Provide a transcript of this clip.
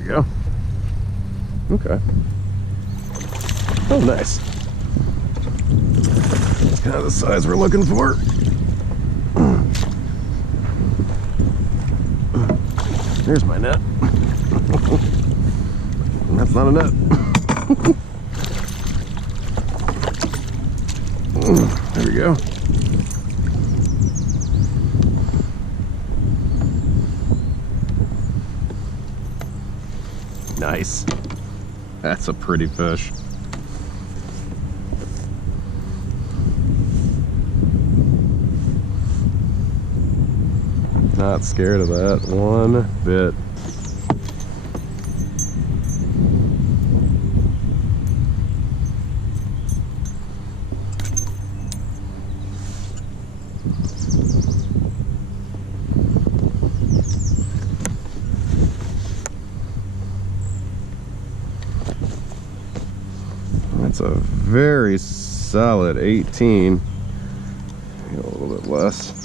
we go. Okay. Oh, nice. That's kind of the size we're looking for. There's my net. That's not a net. There we go. Nice. That's a pretty fish. Not scared of that one bit. That's a very solid 18. Maybe a little bit less.